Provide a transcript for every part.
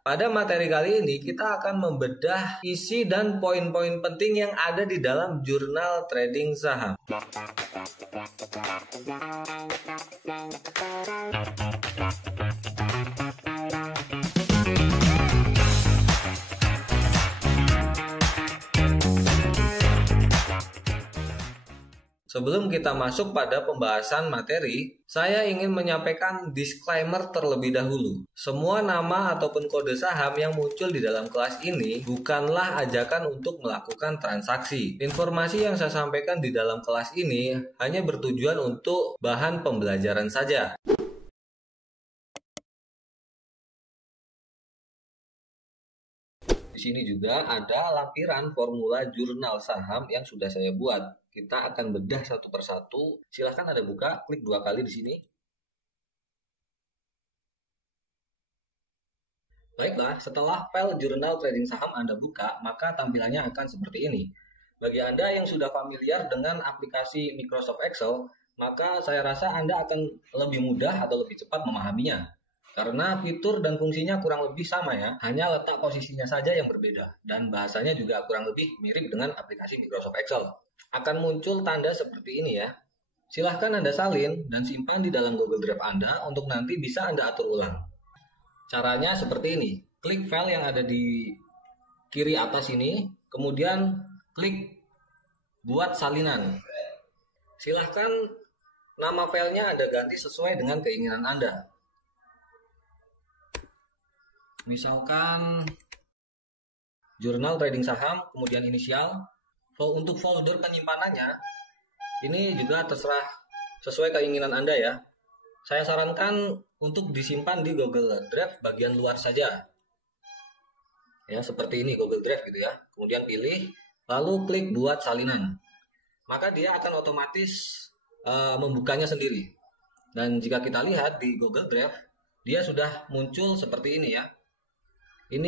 Pada materi kali ini kita akan membedah isi dan poin-poin penting yang ada di dalam jurnal trading saham. Sebelum kita masuk pada pembahasan materi, saya ingin menyampaikan disclaimer terlebih dahulu. Semua nama ataupun kode saham yang muncul di dalam kelas ini bukanlah ajakan untuk melakukan transaksi. Informasi yang saya sampaikan di dalam kelas ini hanya bertujuan untuk bahan pembelajaran saja. Di sini juga ada lampiran formula jurnal saham yang sudah saya buat. Kita akan bedah satu persatu. Silahkan Anda buka, klik 2 kali di sini. Baiklah, setelah file jurnal trading saham Anda buka, maka tampilannya akan seperti ini. Bagi Anda yang sudah familiar dengan aplikasi Microsoft Excel, maka saya rasa Anda akan lebih mudah atau lebih cepat memahaminya. Karena fitur dan fungsinya kurang lebih sama ya, hanya letak posisinya saja yang berbeda. Dan bahasanya juga kurang lebih mirip dengan aplikasi Microsoft Excel. Akan muncul tanda seperti ini ya. Silahkan Anda salin dan simpan di dalam Google Drive Anda untuk nanti bisa Anda atur ulang. Caranya seperti ini. Klik file yang ada di kiri atas ini, kemudian klik buat salinan. Silahkan nama filenya Anda ganti sesuai dengan keinginan Anda. Misalkan jurnal trading saham, kemudian inisial. Untuk folder penyimpanannya, ini juga terserah sesuai keinginan Anda ya. Saya sarankan untuk disimpan di Google Drive bagian luar saja. Ya, seperti ini Google Drive gitu ya. Kemudian pilih, lalu klik buat salinan. Maka dia akan otomatis membukanya sendiri. Dan jika kita lihat di Google Drive, dia sudah muncul seperti ini ya. File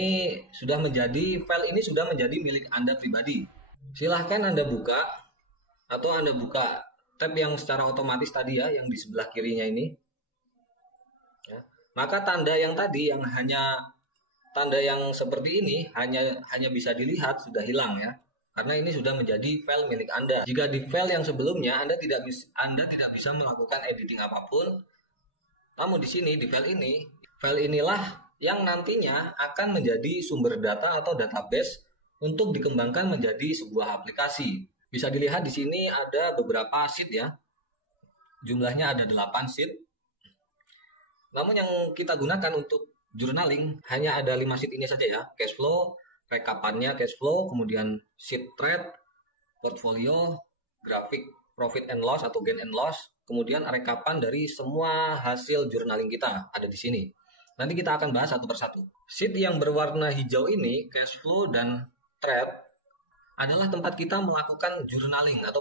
ini sudah menjadi milik Anda pribadi. Silahkan Anda buka atau Anda buka tab yang secara otomatis tadi ya, yang di sebelah kirinya ini. Ya. Maka tanda yang tadi tanda yang seperti ini hanya bisa dilihat sudah hilang ya. Karena ini sudah menjadi file milik Anda. Jika di file yang sebelumnya Anda tidak bisa melakukan editing apapun. Namun di sini di file inilah yang nantinya akan menjadi sumber data atau database untuk dikembangkan menjadi sebuah aplikasi. Bisa dilihat di sini ada beberapa sheet ya. Jumlahnya ada 8 sheet. Namun yang kita gunakan untuk journaling hanya ada 5 sheet ini saja ya. Cash flow, rekapannya cash flow, kemudian sheet trade, portfolio, grafik profit and loss atau gain and loss, kemudian rekapan dari semua hasil journaling kita ada di sini. Nanti kita akan bahas satu persatu. Sheet yang berwarna hijau ini, cash flow dan trade, adalah tempat kita melakukan journaling atau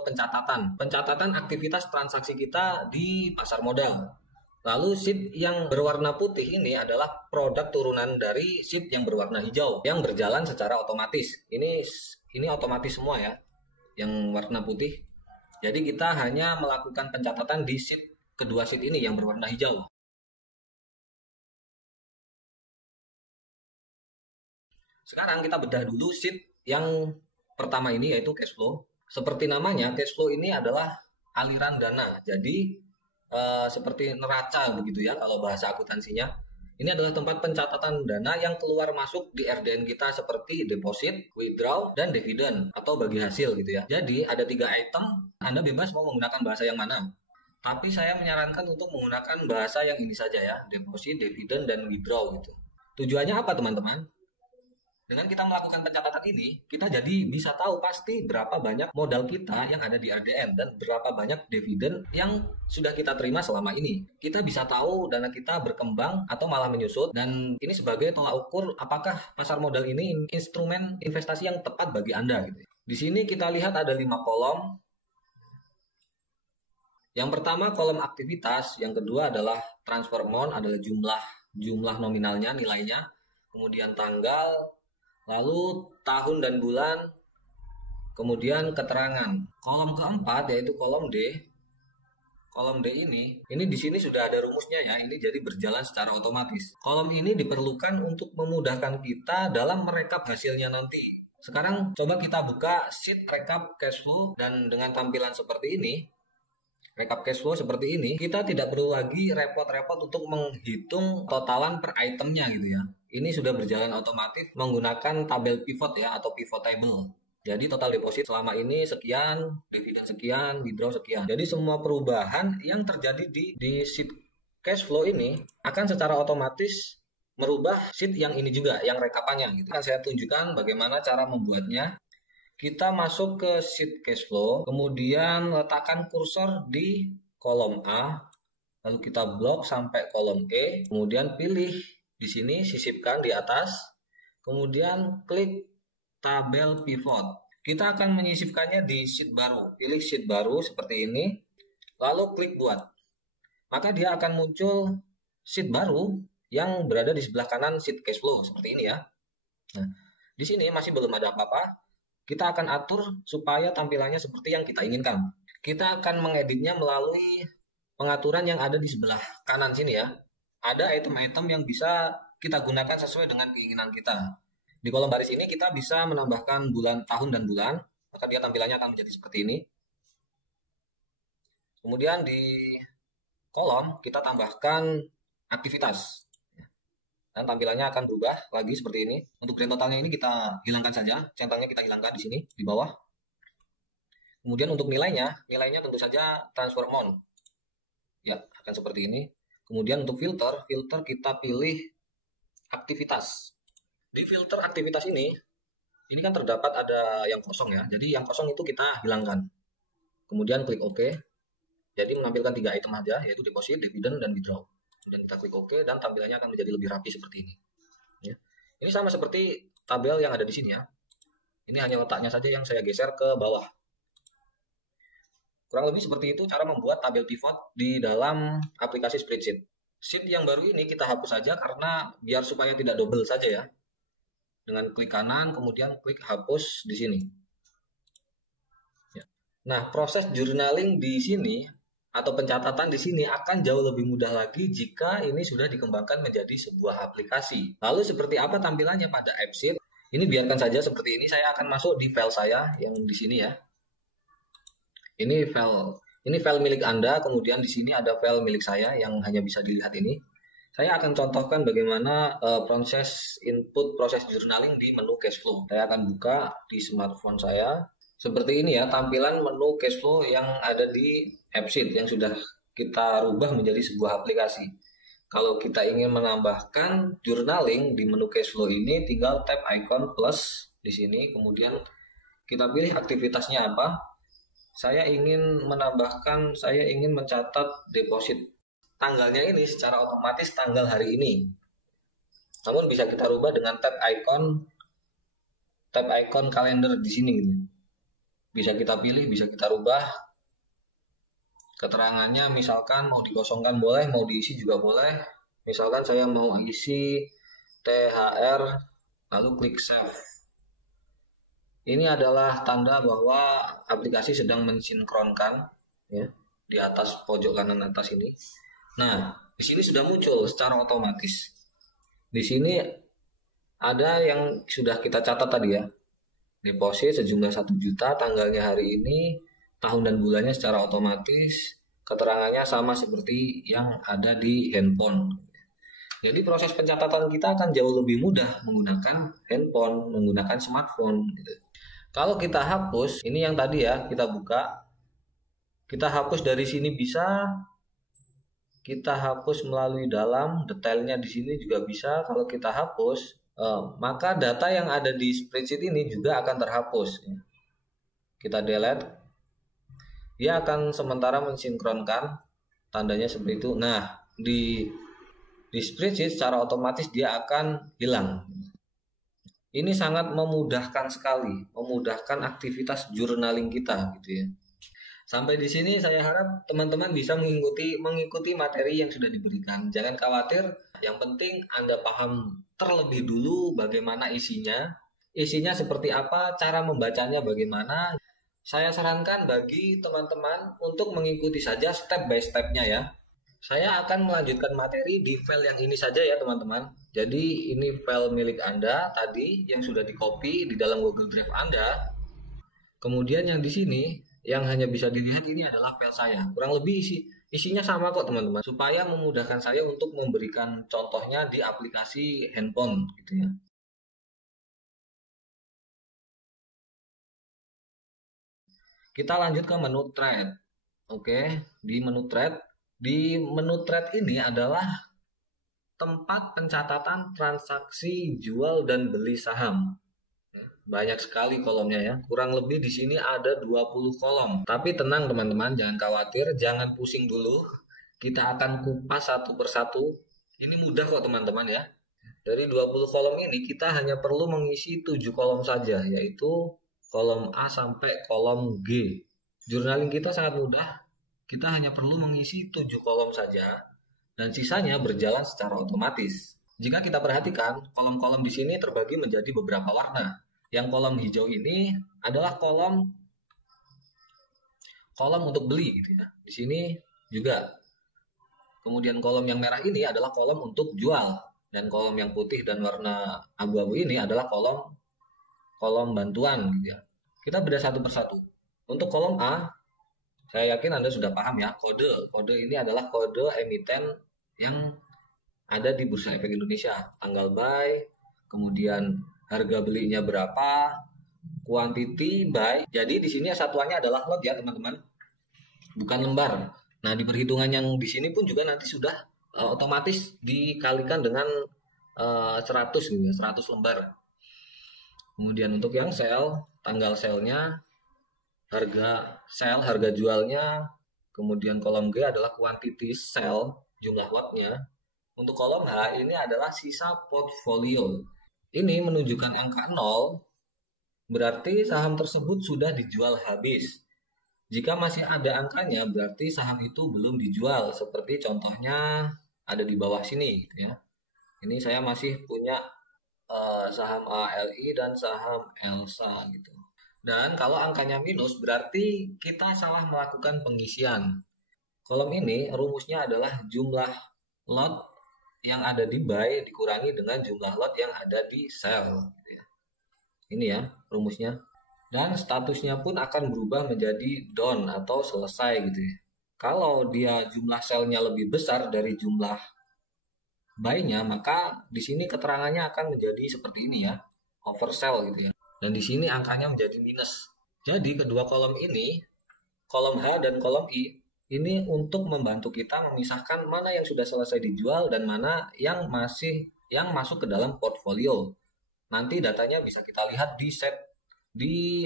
pencatatan aktivitas transaksi kita di pasar modal. Lalu sheet yang berwarna putih ini adalah produk turunan dari sheet yang berwarna hijau yang berjalan secara otomatis. Ini otomatis semua ya, yang warna putih. Jadi kita hanya melakukan pencatatan di kedua sheet ini yang berwarna hijau. Sekarang kita bedah dulu sheet yang pertama ini, yaitu cash flow. Seperti namanya, cash flow ini adalah aliran dana. Jadi seperti neraca begitu ya kalau bahasa akuntansinya. Ini adalah tempat pencatatan dana yang keluar masuk di RDN kita seperti deposit, withdraw, dan dividen atau bagi hasil gitu ya. Jadi ada 3 item, Anda bebas mau menggunakan bahasa yang mana. Tapi saya menyarankan untuk menggunakan bahasa yang ini saja ya, deposit, dividen, dan withdraw gitu. Tujuannya apa teman-teman? Dengan kita melakukan pencatatan ini, kita jadi bisa tahu pasti berapa banyak modal kita yang ada di RDN dan berapa banyak dividen yang sudah kita terima selama ini. Kita bisa tahu dana kita berkembang atau malah menyusut, dan ini sebagai tolak ukur apakah pasar modal ini instrumen investasi yang tepat bagi Anda gitu. Di sini kita lihat ada 5 kolom. Yang pertama kolom aktivitas, yang kedua adalah transfer amount, adalah jumlah nominalnya, nilainya, kemudian tanggal, lalu tahun dan bulan, kemudian keterangan. Kolom keempat yaitu kolom D. Kolom D ini di sini sudah ada rumusnya ya, ini jadi berjalan secara otomatis. Kolom ini diperlukan untuk memudahkan kita dalam merekap hasilnya nanti. Sekarang coba kita buka sheet rekap cash flow dan dengan tampilan seperti ini, rekap cash flow seperti ini, kita tidak perlu lagi repot-repot untuk menghitung totalan per itemnya gitu ya. Ini sudah berjalan otomatis menggunakan tabel pivot ya atau pivot table. Jadi total deposit selama ini sekian, dividen sekian, withdraw sekian. Jadi semua perubahan yang terjadi di sheet cash flow ini akan secara otomatis merubah sheet yang ini juga, yang rekapannya gitu. Akan saya tunjukkan bagaimana cara membuatnya. Kita masuk ke sheet cash flow, kemudian letakkan kursor di kolom A, lalu kita blok sampai kolom E, kemudian pilih di sini, sisipkan di atas, kemudian klik tabel pivot. Kita akan menyisipkannya di sheet baru. Pilih sheet baru seperti ini, lalu klik buat. Maka dia akan muncul sheet baru yang berada di sebelah kanan sheet cash flow seperti ini ya. Nah, di sini masih belum ada apa-apa. Kita akan atur supaya tampilannya seperti yang kita inginkan. Kita akan mengeditnya melalui pengaturan yang ada di sebelah kanan sini ya. Ada item-item yang bisa kita gunakan sesuai dengan keinginan kita. Di kolom baris ini kita bisa menambahkan bulan, tahun, dan bulan. Maka dia tampilannya akan menjadi seperti ini. Kemudian di kolom kita tambahkan aktivitas. Dan tampilannya akan berubah lagi seperti ini. Untuk grand totalnya ini kita hilangkan saja. Centangnya kita hilangkan di sini, di bawah. Kemudian untuk nilainya tentu saja transfer amount. Ya, akan seperti ini. Kemudian untuk filter kita pilih aktivitas. Di filter aktivitas ini kan terdapat ada yang kosong ya. Jadi yang kosong itu kita hilangkan. Kemudian klik OK. Jadi menampilkan 3 item aja, yaitu deposit, dividen, dan withdraw. Kemudian kita klik OK dan tampilannya akan menjadi lebih rapi seperti ini. Ya. Ini sama seperti tabel yang ada di sini ya. Ini hanya letaknya saja yang saya geser ke bawah. Kurang lebih seperti itu cara membuat tabel pivot di dalam aplikasi spreadsheet. Sheet yang baru ini kita hapus saja karena biar supaya tidak double saja ya. Dengan klik kanan, kemudian klik hapus di sini. Ya. Nah, proses journaling di sini atau pencatatan di sini akan jauh lebih mudah lagi jika ini sudah dikembangkan menjadi sebuah aplikasi. Lalu seperti apa tampilannya pada AppSheet? Ini biarkan saja seperti ini. Saya akan masuk di file saya yang di sini ya. Ini file milik Anda, kemudian di sini ada file milik saya yang hanya bisa dilihat ini. Saya akan contohkan bagaimana proses journaling di menu cash flow. Saya akan buka di smartphone saya. Seperti ini ya tampilan menu cash flow yang ada di AppSheet yang sudah kita rubah menjadi sebuah aplikasi. Kalau kita ingin menambahkan journaling di menu cash flow ini, tinggal tap icon plus di sini, kemudian kita pilih aktivitasnya apa. Saya ingin mencatat deposit. Tanggalnya ini secara otomatis tanggal hari ini. Namun bisa kita rubah dengan tap icon kalender di sini gitu. Bisa kita pilih, bisa kita rubah. Keterangannya misalkan mau dikosongkan boleh, mau diisi juga boleh. Misalkan saya mau isi THR lalu klik save. Ini adalah tanda bahwa aplikasi sedang mensinkronkan ya, di atas pojok kanan atas ini. Nah, di sini sudah muncul secara otomatis. Di sini ada yang sudah kita catat tadi ya. Deposit sejumlah 1 juta, tanggalnya hari ini, tahun dan bulannya secara otomatis, keterangannya sama seperti yang ada di handphone. Jadi proses pencatatan kita akan jauh lebih mudah menggunakan handphone, menggunakan smartphone gitu. Kalau kita hapus, ini yang tadi ya, kita buka. Kita hapus dari sini bisa. Kita hapus melalui dalam, detailnya di sini juga bisa. Kalau kita hapus, maka data yang ada di spreadsheet ini juga akan terhapus. Kita delete, dia akan sementara mensinkronkan, tandanya seperti itu. Nah, di spreadsheet secara otomatis dia akan hilang. Ini sangat memudahkan sekali, memudahkan aktivitas journaling kita gitu ya. Sampai di sini saya harap teman-teman bisa mengikuti materi yang sudah diberikan. Jangan khawatir, yang penting Anda paham terlebih dulu bagaimana isinya seperti apa, cara membacanya bagaimana. Saya sarankan bagi teman-teman untuk mengikuti saja step by step-nya ya. Saya akan melanjutkan materi di file yang ini saja ya teman-teman. Jadi ini file milik Anda tadi yang sudah di-copy di dalam Google Drive Anda. Kemudian yang di sini yang hanya bisa dilihat ini adalah file saya. Kurang lebih isinya sama kok teman-teman. Supaya memudahkan saya untuk memberikan contohnya di aplikasi handphone gitu ya. Kita lanjut ke menu thread. Oke, di menu thread. Di menu thread ini adalah tempat pencatatan transaksi jual dan beli saham. Banyak sekali kolomnya ya. Kurang lebih di sini ada 20 kolom. Tapi tenang teman-teman, jangan khawatir, jangan pusing dulu. Kita akan kupas satu persatu. Ini mudah kok teman-teman ya. Dari 20 kolom ini kita hanya perlu mengisi 7 kolom saja, yaitu kolom A sampai kolom G. Journaling kita sangat mudah. Kita hanya perlu mengisi 7 kolom saja dan sisanya berjalan secara otomatis. Jika kita perhatikan, kolom-kolom di sini terbagi menjadi beberapa warna. Yang kolom hijau ini adalah kolom untuk beli gitu ya. Di sini juga. Kemudian kolom yang merah ini adalah kolom untuk jual, dan kolom yang putih dan warna abu-abu ini adalah kolom bantuan gitu ya. Kita bedah satu persatu. Untuk kolom A, saya yakin Anda sudah paham ya, kode ini adalah kode emiten yang ada di Bursa Efek Indonesia, tanggal buy, kemudian harga belinya berapa, quantity buy. Jadi di sini satuannya adalah lot ya teman-teman, bukan lembar. Nah di perhitungan yang di sini pun juga nanti sudah otomatis dikalikan dengan 100 gitu ya, 100 lembar. Kemudian untuk yang sell, tanggal sellnya, harga jualnya, kemudian kolom G adalah quantity sell, jumlah lotnya. Untuk kolom H ini adalah sisa portfolio. Ini menunjukkan angka 0, berarti saham tersebut sudah dijual habis. Jika masih ada angkanya, berarti saham itu belum dijual. Seperti contohnya ada di bawah sini gitu ya. Ini saya masih punya saham ALI dan saham ELSA gitu. Dan kalau angkanya minus berarti kita salah melakukan pengisian. Kolom ini rumusnya adalah jumlah lot yang ada di buy dikurangi dengan jumlah lot yang ada di sell. Gitu ya. Ini ya rumusnya. Dan statusnya pun akan berubah menjadi done atau selesai gitu ya. Kalau dia jumlah sell-nya lebih besar dari jumlah buy-nya, maka di sini keterangannya akan menjadi seperti ini ya, oversell gitu ya. Dan di sini angkanya menjadi minus. Jadi kedua kolom ini, kolom H dan kolom I, ini untuk membantu kita memisahkan mana yang sudah selesai dijual dan mana yang masuk ke dalam portfolio. Nanti datanya bisa kita lihat di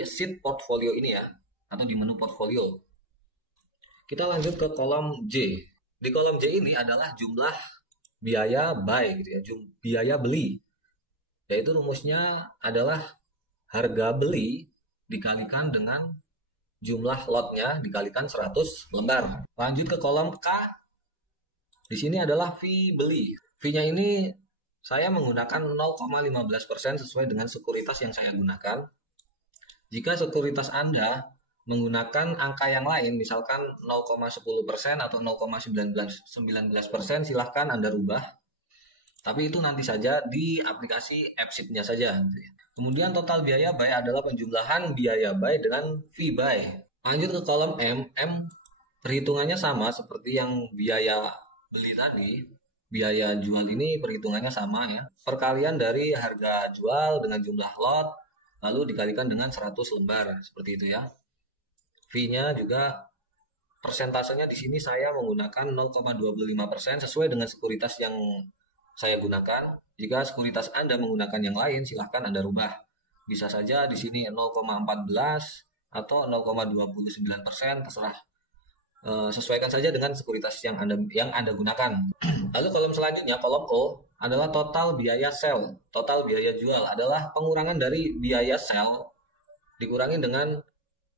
sheet portfolio ini ya, atau di menu portfolio. Kita lanjut ke kolom J. Di kolom J ini adalah jumlah biaya buy gitu ya, biaya beli. Yaitu rumusnya adalah harga beli dikalikan dengan jumlah lotnya dikalikan 100 lembar. Lanjut ke kolom K. Di sini adalah fee beli. Fee-nya ini saya menggunakan 0,15% sesuai dengan sekuritas yang saya gunakan. Jika sekuritas Anda menggunakan angka yang lain, misalkan 0,10% atau 0,19%, silahkan Anda rubah. Tapi itu nanti saja di aplikasi AppSheet-nya saja. Kemudian total biaya buy adalah penjumlahan biaya buy dengan fee buy. Lanjut ke kolom M. M perhitungannya sama seperti yang biaya beli tadi. Biaya jual ini perhitungannya sama ya. Perkalian dari harga jual dengan jumlah lot, lalu dikalikan dengan 100 lembar. Seperti itu ya. Fee-nya juga persentasenya di sini saya menggunakan 0,25% sesuai dengan sekuritas yang saya gunakan. Jika sekuritas Anda menggunakan yang lain, silahkan Anda rubah. Bisa saja di sini 0,14 atau 0,29%, terserah. Sesuaikan saja dengan sekuritas yang Anda gunakan. Lalu kolom selanjutnya, kolom O, adalah total biaya sell. Total biaya jual adalah pengurangan dari biaya sell dikurangi dengan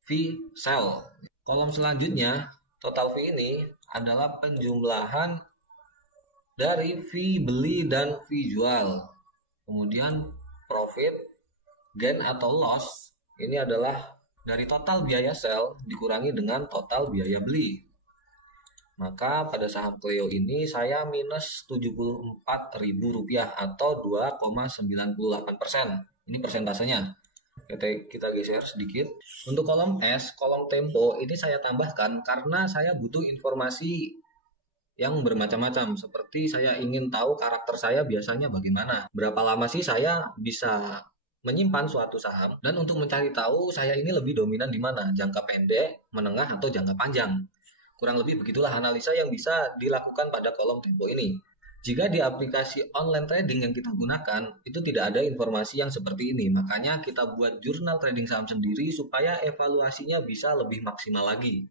fee sell. Kolom selanjutnya, total fee ini adalah penjumlahan dari fee beli dan fee jual. Kemudian profit, gain atau loss ini adalah Dari total biaya sell dikurangi dengan total biaya beli. Maka pada saham Cleo ini saya minus Rp74.000 atau 2,98%. Ini persentasenya. Kita geser sedikit. Untuk kolom S, kolom tempo ini saya tambahkan karena saya butuh informasi yang bermacam-macam. Seperti saya ingin tahu karakter saya biasanya bagaimana. Berapa lama sih saya bisa menyimpan suatu saham, dan untuk mencari tahu saya ini lebih dominan di mana, jangka pendek, menengah, atau jangka panjang. Kurang lebih begitulah analisa yang bisa dilakukan pada kolom tempo ini. Jika di aplikasi online trading yang kita gunakan, itu tidak ada informasi yang seperti ini. Makanya kita buat jurnal trading saham sendiri supaya evaluasinya bisa lebih maksimal lagi.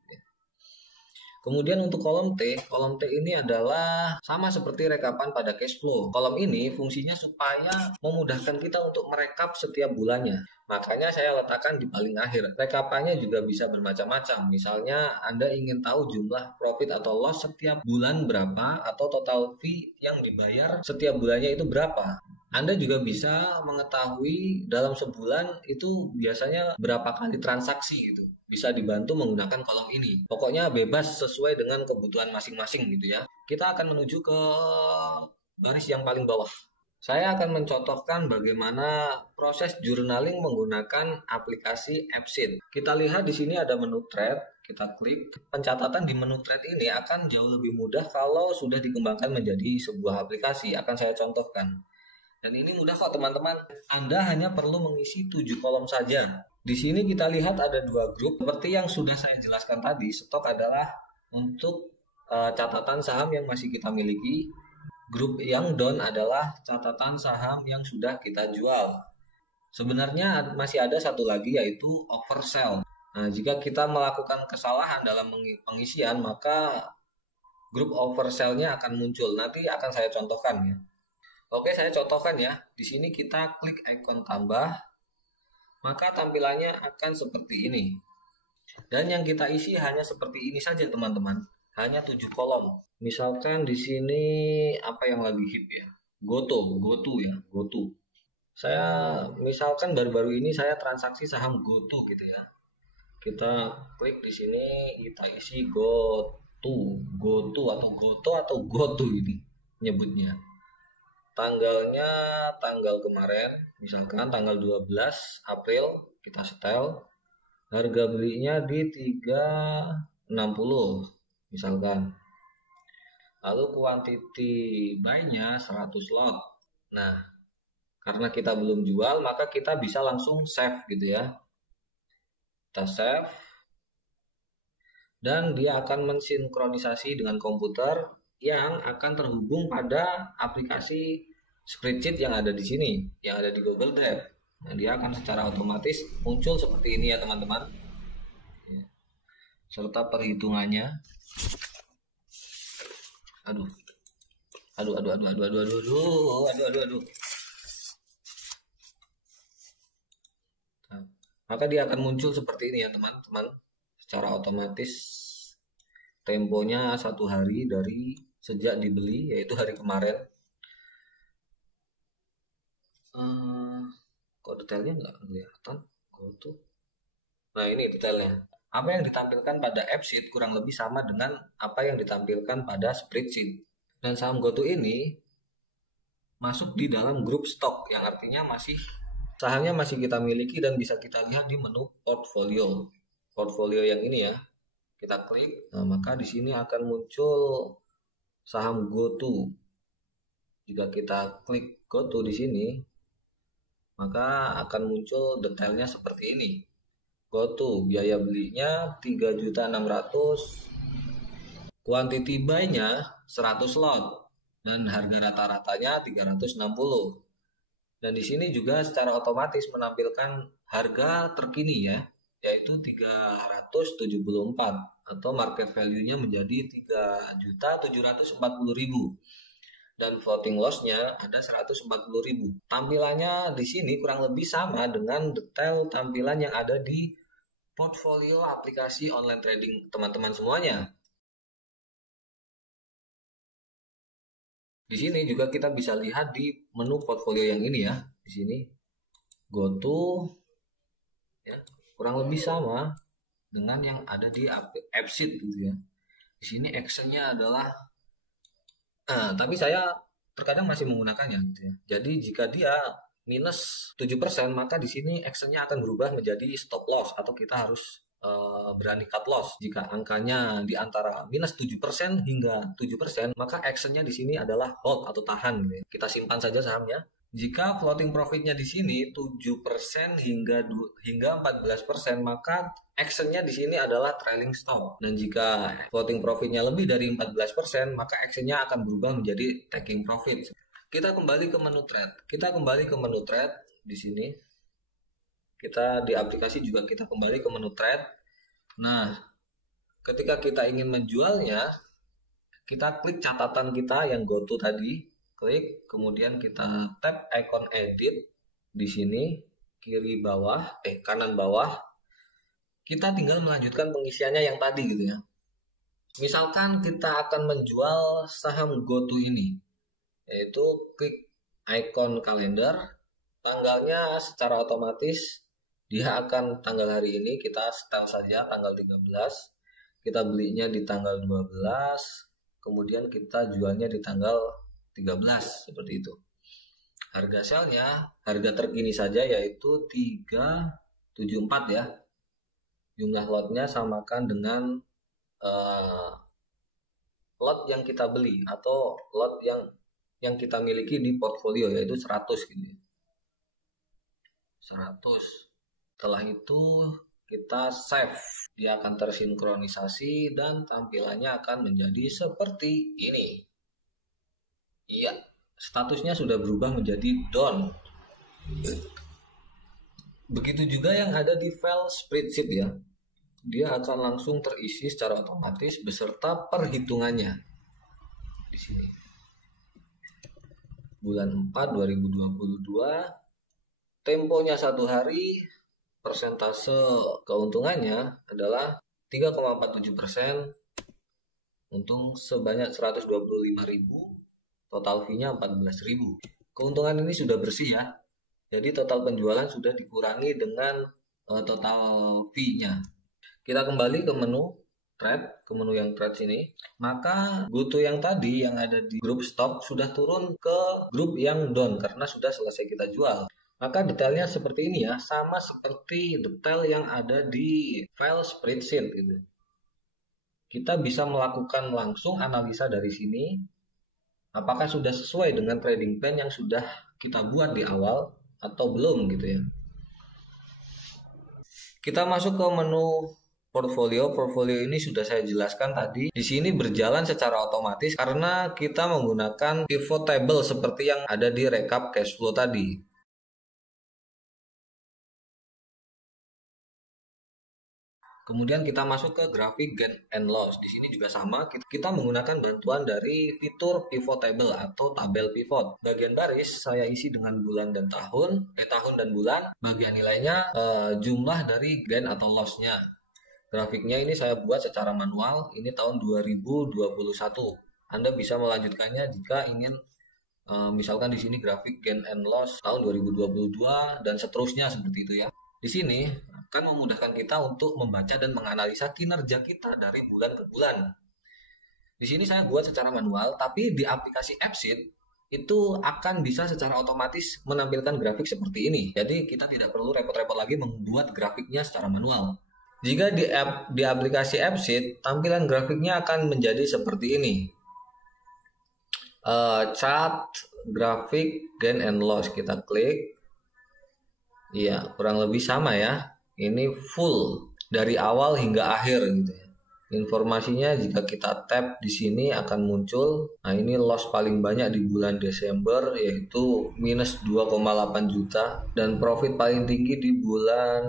Kemudian untuk kolom T ini adalah sama seperti rekapan pada cash flow. Kolom ini fungsinya supaya memudahkan kita untuk merekap setiap bulannya. Makanya saya letakkan di paling akhir. Rekapannya juga bisa bermacam-macam. Misalnya Anda ingin tahu jumlah profit atau loss setiap bulan berapa, atau total fee yang dibayar setiap bulannya itu berapa. Anda juga bisa mengetahui dalam sebulan itu biasanya berapa kali transaksi gitu. Bisa dibantu menggunakan kolom ini. Pokoknya bebas sesuai dengan kebutuhan masing-masing gitu ya. Kita akan menuju ke baris yang paling bawah. Saya akan mencontohkan bagaimana proses journaling menggunakan aplikasi AppSheet. Kita lihat di sini ada menu thread, kita klik. Pencatatan di menu thread ini akan jauh lebih mudah kalau sudah dikembangkan menjadi sebuah aplikasi. Akan saya contohkan. Dan ini mudah kok teman-teman. Anda hanya perlu mengisi 7 kolom saja. Di sini kita lihat ada 2 grup. Seperti yang sudah saya jelaskan tadi, stok adalah untuk catatan saham yang masih kita miliki. Grup yang down adalah catatan saham yang sudah kita jual. Sebenarnya masih ada satu lagi, yaitu oversell. Nah, jika kita melakukan kesalahan dalam pengisian, maka grup oversell-nya akan muncul. Nanti akan saya contohkan ya. Oke, saya contohkan ya. Di sini kita klik ikon tambah, maka tampilannya akan seperti ini. Dan yang kita isi hanya seperti ini saja, teman-teman. Hanya 7 kolom. Misalkan di sini apa yang lagi hit ya? GoTo ya, GoTo. Saya misalkan baru-baru ini saya transaksi saham GoTo gitu ya. Kita klik di sini, kita isi GoTo atau GoTo ini nyebutnya. Tanggalnya tanggal kemarin, misalkan tanggal 12 April, kita setel. Harga belinya di 360 misalkan. Lalu quantity buy-nya 100 lot. Nah, karena kita belum jual, maka kita bisa langsung save gitu ya. Kita save. Dan dia akan mensinkronisasi dengan komputer yang akan terhubung pada aplikasi spreadsheet yang ada di sini, yang ada di Google Drive. Nah, dia akan secara otomatis muncul seperti ini ya teman-teman. Serta perhitungannya. Aduh. Nah, maka dia akan muncul seperti ini ya teman-teman. Secara otomatis temponya 1 hari dari sejak dibeli, yaitu hari kemarin. Kok detailnya nggak kelihatan? Nah, ini detailnya. Apa yang ditampilkan pada AppSheet kurang lebih sama dengan apa yang ditampilkan pada spreadsheet. Dan saham GoTo ini masuk di dalam grup stok, yang artinya sahamnya masih kita miliki dan bisa kita lihat di menu portfolio. Portfolio yang ini ya. Kita klik, nah maka di sini akan muncul saham GoTo. Jika kita klik GoTo di sini, maka akan muncul detailnya seperti ini. GoTo biaya belinya 3.600.000, quantity buy-nya 100 lot, dan harga rata-ratanya 360. Dan di sini juga secara otomatis menampilkan harga terkini ya, yaitu 374, atau market value-nya menjadi 3.740.000. Dan floating loss-nya ada 140.000. Tampilannya di sini kurang lebih sama dengan detail tampilan yang ada di portfolio aplikasi online trading teman-teman semuanya. Di sini juga kita bisa lihat di menu portfolio yang ini ya. Di sini GoTo ya. kurang lebih sama dengan yang ada di AppSheet gitu ya. Di sini actionnya adalah tapi saya terkadang masih menggunakannya gitu ya. Jadi jika dia minus 7%, maka di sini actionnya akan berubah menjadi stop loss atau kita harus berani cut loss. Jika angkanya di antara minus 7% hingga 7%, maka actionnya di sini adalah hold atau tahan gitu ya. Kita simpan saja sahamnya. Jika floating profitnya di sini 7% hingga 14%, maka actionnya di sini adalah trailing stop. Dan jika floating profitnya lebih dari 14%, maka actionnya akan berubah menjadi taking profit. Kita kembali ke menu trade. Di sini. Kita di aplikasi juga kita kembali ke menu trade. Nah, ketika kita ingin menjualnya, kita klik catatan kita yang go to tadi. Klik, kemudian kita tap icon edit di sini kanan bawah. Kita tinggal melanjutkan pengisiannya yang tadi gitu ya. Misalkan kita akan menjual saham GoTo ini, yaitu klik icon kalender, tanggalnya secara otomatis dia akan tanggal hari ini, kita setel saja tanggal 13, kita belinya di tanggal 12, kemudian kita jualnya di tanggal 13 seperti itu. Harga selnya, harga terkini saja yaitu 374 ya. Jumlah lotnya samakan dengan lot yang kita beli atau lot yang kita miliki di portfolio, yaitu 100 gitu. 100. Setelah itu kita save. Dia akan tersinkronisasi dan tampilannya akan menjadi seperti ini. Iya, statusnya sudah berubah menjadi down. Begitu juga yang ada di file spreadsheet ya. Dia akan langsung terisi secara otomatis beserta perhitungannya. Di sini. Bulan 4 2022, temponya 1 hari, persentase keuntungannya adalah 3,47%, untung sebanyak 125.000. Total fee-nya 14.000. Keuntungan ini sudah bersih ya. Jadi total penjualan sudah dikurangi dengan total fee-nya. Kita kembali ke menu trade, ke menu yang trade sini. Maka GoTo yang tadi yang ada di grup stock sudah turun ke grup yang down karena sudah selesai kita jual. Maka detailnya seperti ini ya, sama seperti detail yang ada di file spreadsheet gitu. Kita bisa melakukan langsung analisa dari sini. Apakah sudah sesuai dengan trading plan yang sudah kita buat di awal atau belum gitu ya. Kita masuk ke menu portfolio. Portfolio ini sudah saya jelaskan tadi. Di sini berjalan secara otomatis karena kita menggunakan pivot table seperti yang ada di rekap cash flow tadi. Kemudian kita masuk ke grafik gain and loss. Di sini juga sama, kita menggunakan bantuan dari fitur pivot table atau tabel pivot. Bagian baris saya isi dengan bulan dan tahun dan bulan. Bagian nilainya jumlah dari gain atau loss-nya. Grafiknya ini saya buat secara manual. Ini tahun 2021. Anda bisa melanjutkannya jika ingin misalkan di sini grafik gain and loss tahun 2022 dan seterusnya seperti itu ya. Di sini akan memudahkan kita untuk membaca dan menganalisa kinerja kita dari bulan ke bulan. Di sini saya buat secara manual, tapi di aplikasi AppSheet itu akan bisa secara otomatis menampilkan grafik seperti ini. Jadi kita tidak perlu repot-repot lagi membuat grafiknya secara manual. Jika di aplikasi AppSheet, tampilan grafiknya akan menjadi seperti ini. Chart, grafik, gain and loss, kita klik. Iya, kurang lebih sama ya. Ini full dari awal hingga akhir gitu ya. Informasinya jika kita tap di sini akan muncul. Nah, ini loss paling banyak di bulan Desember yaitu minus 2,8 juta dan profit paling tinggi di bulan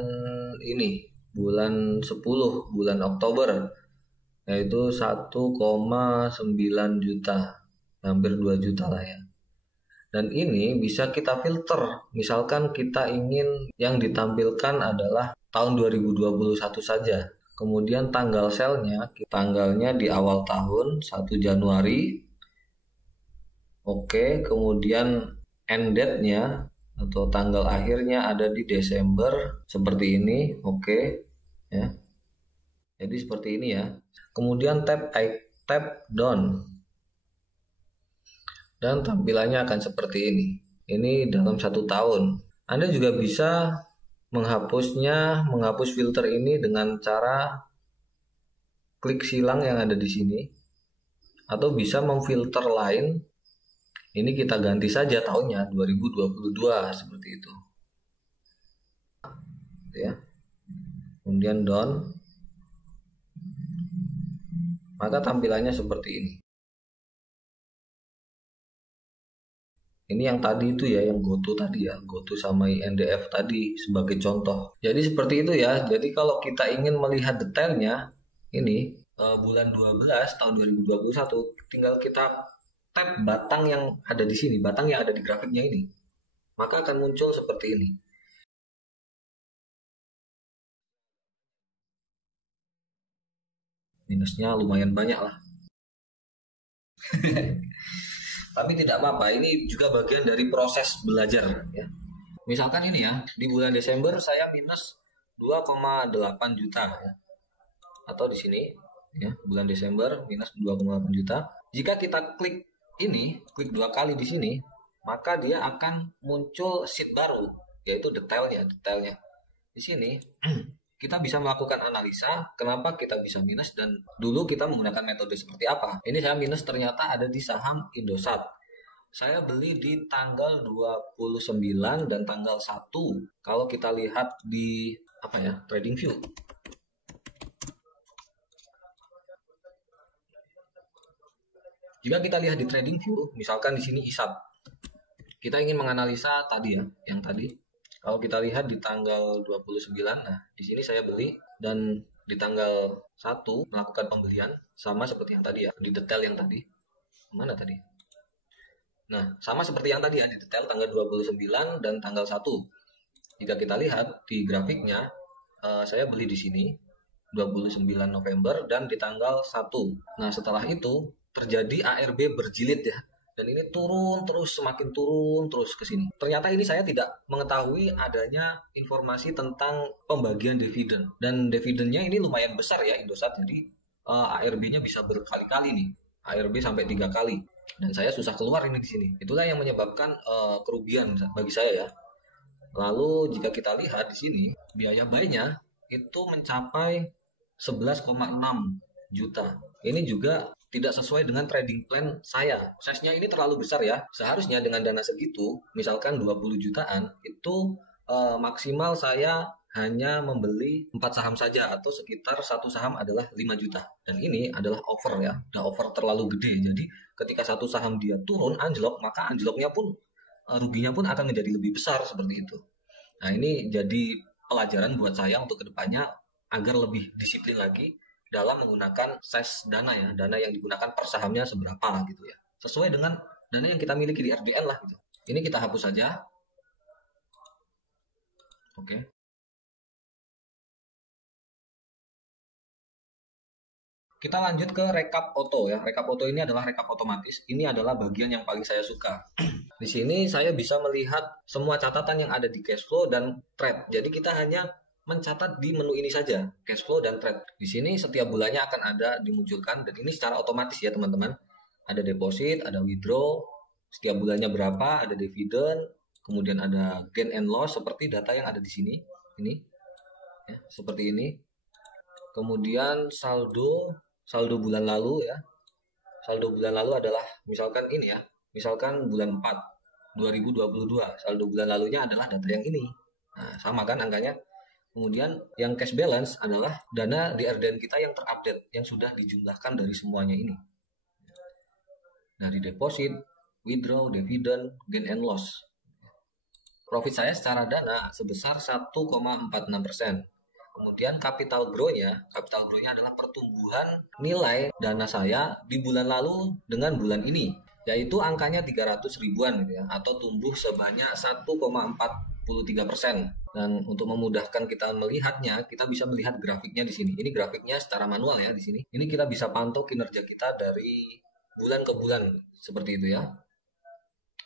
ini, bulan 10, bulan Oktober yaitu 1,9 juta. Hampir 2 juta lah ya. Dan ini bisa kita filter. Misalkan kita ingin yang ditampilkan adalah tahun 2021 saja. Kemudian tanggal selnya, tanggalnya di awal tahun 1 Januari. Oke, kemudian end date-nya atau tanggal akhirnya ada di Desember seperti ini. Oke, ya. Jadi seperti ini ya. Kemudian tap down dan tampilannya akan seperti ini. Ini dalam 1 tahun. Anda juga bisa menghapus filter ini dengan cara klik silang yang ada di sini, atau bisa memfilter lain. Ini kita ganti saja tahunnya 2022 seperti itu. Ya. Kemudian down. Maka tampilannya seperti ini. Ini yang tadi itu ya, yang GoTo tadi ya, GoTo sama INDF tadi sebagai contoh. Jadi seperti itu ya. Jadi kalau kita ingin melihat detailnya, ini bulan 12 tahun 2021, tinggal kita tap batang yang ada di sini, batang yang ada di grafiknya ini. Maka akan muncul seperti ini. Minusnya lumayan banyak lah. Tapi tidak apa-apa, ini juga bagian dari proses belajar ya. Misalkan ini ya, di bulan Desember saya minus 2,8 juta ya. Atau di sini ya, bulan Desember minus 2,8 juta. Jika kita klik ini, klik 2 kali di sini, maka dia akan muncul sheet baru, yaitu detailnya. Di sini kita bisa melakukan analisa kenapa kita bisa minus dan dulu kita menggunakan metode seperti apa. Ini saya minus ternyata ada di saham Indosat. Saya beli di tanggal 29 dan tanggal 1. Kalau kita lihat di Trading View. Jika kita lihat di Trading View, misalkan di sini ISAT. Kita ingin menganalisa tadi ya, yang tadi. Kalau kita lihat di tanggal 29, nah di sini saya beli dan di tanggal 1 melakukan pembelian sama seperti yang tadi ya, di detail yang tadi. Mana tadi? Nah, sama seperti yang tadi ya, di detail tanggal 29 dan tanggal 1. Jika kita lihat di grafiknya, saya beli di sini 29 November dan di tanggal 1. Nah, setelah itu terjadi ARB berjilid ya. Dan ini turun terus, semakin turun terus ke sini. Ternyata ini saya tidak mengetahui adanya informasi tentang pembagian dividen. Dan dividennya ini lumayan besar ya Indosat. Jadi ARB-nya bisa berkali-kali nih. ARB sampai 3 kali. Dan saya susah keluar ini di sini. Itulah yang menyebabkan kerugian bagi saya ya. Lalu jika kita lihat di sini, biaya buy-nya itu mencapai 11,6 juta. Ini juga tidak sesuai dengan trading plan saya. Size-nya ini terlalu besar ya. Seharusnya dengan dana segitu, misalkan 20 jutaan, itu maksimal saya hanya membeli 4 saham saja atau sekitar 1 saham adalah 5 juta. Dan ini adalah over ya, udah over terlalu gede. Jadi ketika 1 saham dia turun anjlok, maka anjloknya pun ruginya pun akan menjadi lebih besar seperti itu. Nah, ini jadi pelajaran buat saya untuk kedepannya agar lebih disiplin lagi dalam menggunakan size dana ya, dana yang digunakan per sahamnya seberapa gitu ya, sesuai dengan dana yang kita miliki di RDN lah gitu. Ini kita hapus saja. Oke. Kita lanjut ke rekap auto ya. Rekap auto ini adalah rekap otomatis. Ini adalah bagian yang paling saya suka. Di sini saya bisa melihat semua catatan yang ada di cash flow dan trade. Jadi kita hanya mencatat di menu ini saja, cash flow dan trade. Di sini setiap bulannya akan ada dimunculkan dan ini secara otomatis ya teman-teman. Ada deposit, ada withdraw, setiap bulannya berapa, ada dividen, kemudian ada gain and loss seperti data yang ada di sini. Ini ya, seperti ini. Kemudian saldo bulan lalu ya. Saldo bulan lalu adalah misalkan ini ya. Misalkan bulan 4 2022, saldo bulan lalunya adalah data yang ini. Nah, sama kan angkanya? Kemudian yang cash balance adalah dana di RDN kita yang terupdate, yang sudah dijumlahkan dari semuanya ini. Dari deposit, withdraw, dividen, gain and loss. Profit saya secara dana sebesar 1,46%. Kemudian capital grow-nya adalah pertumbuhan nilai dana saya di bulan lalu dengan bulan ini, yaitu angkanya 300 ribuan gitu ya, atau tumbuh sebanyak 1,43%. Dan untuk memudahkan kita melihatnya, kita bisa melihat grafiknya di sini. Ini grafiknya secara manual ya di sini. Ini kita bisa pantau kinerja kita dari bulan ke bulan seperti itu ya.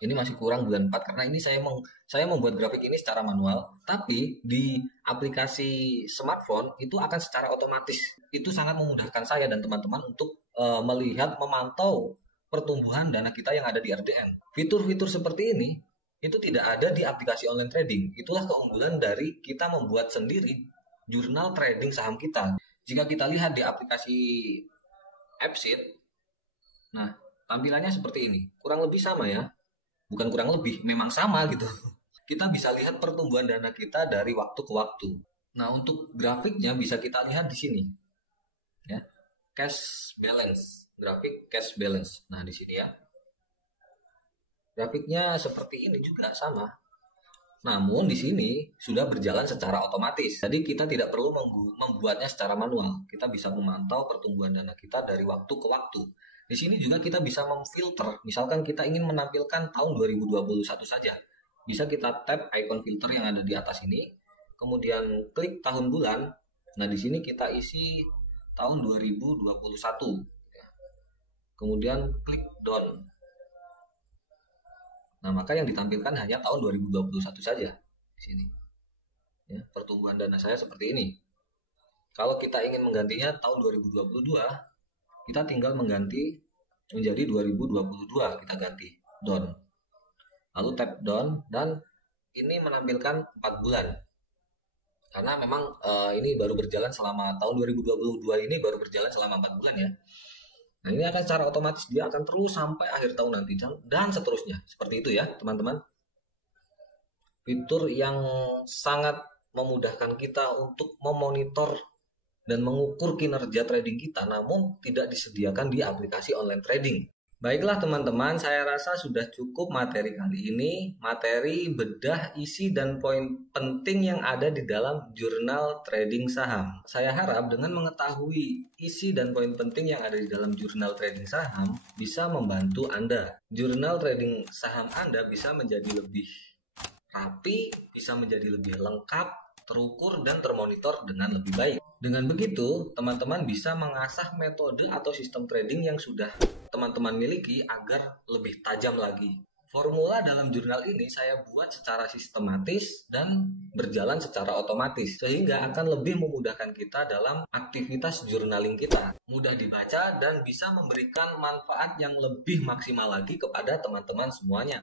Ini masih kurang bulan 4 karena ini saya membuat grafik ini secara manual, tapi di aplikasi smartphone itu akan secara otomatis. Itu sangat memudahkan saya dan teman-teman untuk melihat, memantau pertumbuhan dana kita yang ada di RDN. Fitur-fitur seperti ini itu tidak ada di aplikasi online trading. Itulah keunggulan dari kita membuat sendiri jurnal trading saham kita. Jika kita lihat di aplikasi Appsheet, nah tampilannya seperti ini. Kurang lebih sama ya. Bukan kurang lebih, memang sama gitu. Kita bisa lihat pertumbuhan dana kita dari waktu ke waktu. Nah, untuk grafiknya bisa kita lihat di sini. Ya. Cash balance, grafik cash balance. Nah, di sini ya. Grafiknya seperti ini juga sama. Namun di sini sudah berjalan secara otomatis. Jadi kita tidak perlu membuatnya secara manual. Kita bisa memantau pertumbuhan dana kita dari waktu ke waktu. Di sini juga kita bisa memfilter. Misalkan kita ingin menampilkan tahun 2021 saja. Bisa kita tap icon filter yang ada di atas ini. Kemudian klik tahun bulan. Nah, di sini kita isi tahun 2021. Kemudian klik done. Nah, maka yang ditampilkan hanya tahun 2021 saja di sini. Ya, pertumbuhan dana saya seperti ini. Kalau kita ingin menggantinya tahun 2022, kita tinggal mengganti menjadi 2022, kita ganti down. Lalu tap down dan ini menampilkan 4 bulan. Karena memang ini baru berjalan selama tahun 2022 ini baru berjalan selama 4 bulan ya. Nah, ini akan secara otomatis dia akan terus sampai akhir tahun nanti dan seterusnya. Seperti itu ya, teman-teman. Fitur yang sangat memudahkan kita untuk memonitor dan mengukur kinerja trading kita, namun tidak disediakan di aplikasi online trading. Baiklah teman-teman, saya rasa sudah cukup materi kali ini. Materi bedah isi dan poin penting yang ada di dalam jurnal trading saham. Saya harap dengan mengetahui isi dan poin penting yang ada di dalam jurnal trading saham bisa membantu Anda. Jurnal trading saham Anda bisa menjadi lebih rapi, bisa menjadi lebih lengkap, terukur dan termonitor dengan lebih baik. Dengan begitu, teman-teman bisa mengasah metode atau sistem trading yang sudah teman-teman miliki agar lebih tajam lagi. Formula dalam jurnal ini saya buat secara sistematis dan berjalan secara otomatis, sehingga akan lebih memudahkan kita dalam aktivitas journaling kita. Mudah dibaca dan bisa memberikan manfaat yang lebih maksimal lagi kepada teman-teman semuanya.